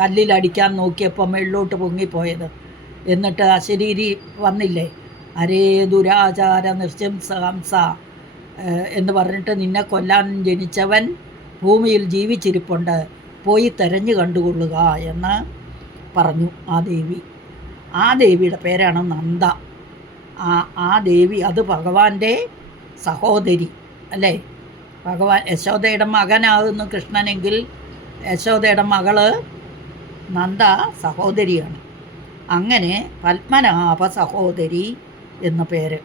കല്ലിലടിക്കാൻ നോക്കിയപ്പോൾ മേളിലോട്ട് പൊങ്ങിപ്പോയത്. എന്നിട്ട് അശരീരി വന്നില്ലേ, അരേ ദുരാചാര നിർശംസ ഹംസ എന്ന് പറഞ്ഞിട്ട് നിന്നെ കൊല്ലാൻ ജനിച്ചവൻ ഭൂമിയിൽ ജീവിച്ചിരിപ്പുണ്ട്, പോയി തെരഞ്ഞു കണ്ടുകൊള്ളുക എന്ന് പറഞ്ഞു ആ ദേവി. ആ ദേവിയുടെ പേരാണ് നന്ദ. ആ ദേവി അത് ഭഗവാന്റെ സഹോദരി അല്ലേ? ഭഗവാൻ യശോദയുടെ മകനാകുന്നു കൃഷ്ണനെങ്കിൽ യശോദയുടെ മകള് നന്ദ സഹോദരിയാണ്. അങ്ങനെ പത്മനാഭ സഹോദരി എന്ന പേര്.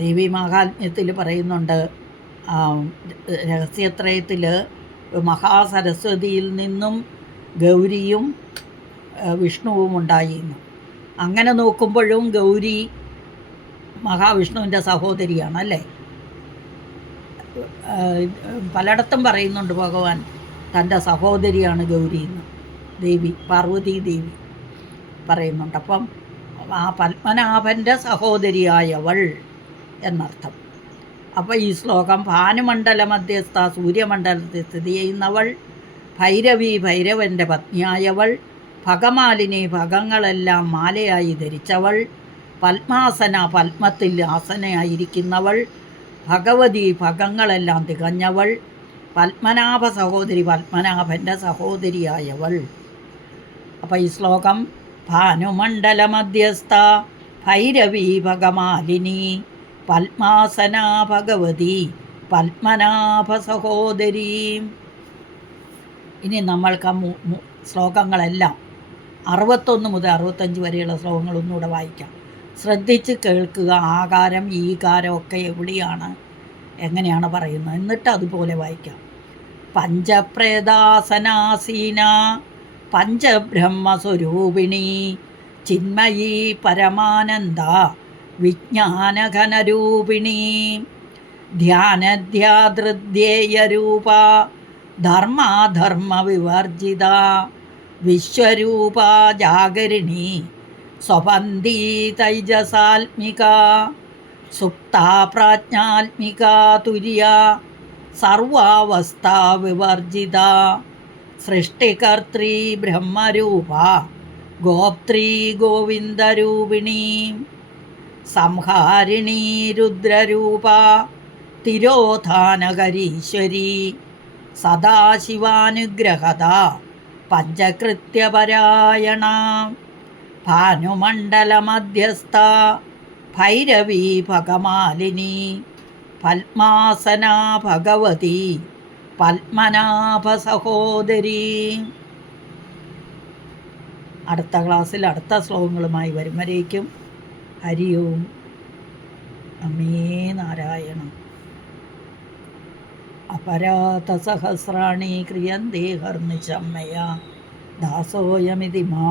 ദേവി മഹാത്മ്യത്തിൽ പറയുന്നുണ്ട്, രഹസ്യത്രയത്തിൽ മഹാസരസ്വതിയിൽ നിന്നും ഗൗരിയും വിഷ്ണുവും ഉണ്ടായിരുന്നു. അങ്ങനെ നോക്കുമ്പോഴും ഗൗരി മഹാവിഷ്ണുവിൻ്റെ സഹോദരിയാണ് അല്ലേ? പലയിടത്തും പറയുന്നുണ്ട് ഭഗവാൻ തൻ്റെ സഹോദരിയാണ് ഗൗരി എന്ന്. ദേവി പാർവതി ദേവി പറയുന്നുണ്ട്. അപ്പം ആ പത്മനാഭൻ്റെ സഹോദരിയായവൾ എന്നർത്ഥം. അപ്പോൾ ഈ ശ്ലോകം ഭാനുമണ്ഡല മധ്യസ്ഥ സൂര്യമണ്ഡലത്തിൽ സ്ഥിതി ചെയ്യുന്നവൾ, ഭൈരവി ഭൈരവൻ്റെ പത്നിയായവൾ, ഭഗമാലിനി ഭഗങ്ങളെല്ലാം മാലയായി ധരിച്ചവൾ, പത്മാസന പത്മത്തിൽ ആസനയായിരിക്കുന്നവൾ, ഭഗവതി ഭഗങ്ങളെല്ലാം തികഞ്ഞവൾ, പത്മനാഭ സഹോദരി പത്മനാഭൻ്റെ സഹോദരിയായവൾ. അപ്പോൾ ഈ ശ്ലോകം ഭാനുമണ്ഡല മധ്യസ്ഥ ഭൈരവി ഭഗമാലിനി പത്മാസന ഭഗവതി പത്മനാഭ സഹോദരി. ഇനി നമ്മൾക്ക് ശ്ലോകങ്ങളെല്ലാം 61 മുതൽ 65 വരെയുള്ള ശ്ലോകങ്ങൾ ഒന്നുകൂടെ വായിക്കാം. ശ്രദ്ധിച്ച് കേൾക്കുക. ആകാരം ഈകാരം ഒക്കെ എവിടെയാണ്, എങ്ങനെയാണ് പറയുന്നത്, എന്നിട്ട് അതുപോലെ വായിക്കാം. പഞ്ചപ്രേതാസനാസീന പഞ്ചബ്രഹ്മസ്വരൂപിണി ചിന്മയീ പരമാനന്ദ വിജ്ഞാനഘനരൂപിണി ധ്യാനധ്യാതൃധ്യേയരൂപ ധർമാധർമ്മവിവർജിത വിശ്വരൂപ ജാഗരിണി സ്വപന്തി തൈജസാത്മിക സുപ്താ പ്രാജ്ഞാത്മിക തുര്യ സർവാവസ്ഥാ വിവർജിത സൃഷ്ടികർत्री ബ്രഹ്മരൂപ ഗോപ്ത്രീ ഗോവിന്ദരൂപിണി സംഹാരിണീ രുദ്രരൂപ തിരോധാനകരീശ്വരി സദാശിവാനുഗ്രഹത പഞ്ചകൃത്യപരായണ ഭാനുമണ്ഡലമധ്യസ്ഥ ഭൈരവി ഭഗമാലിനി പത്മാസന ഭഗവതി പത്മനാഭ സഹോദരി. അടുത്ത ക്ലാസ്സിൽ അടുത്ത ശ്ലോകങ്ങളുമായി വരും വരേക്കും ഹരി ഓം നമേ നാരായണം. അപരാധ സഹസ്രാണി ക്രിയന്തേ ഹർനിശം മയാ ദാസോയമിതി മാ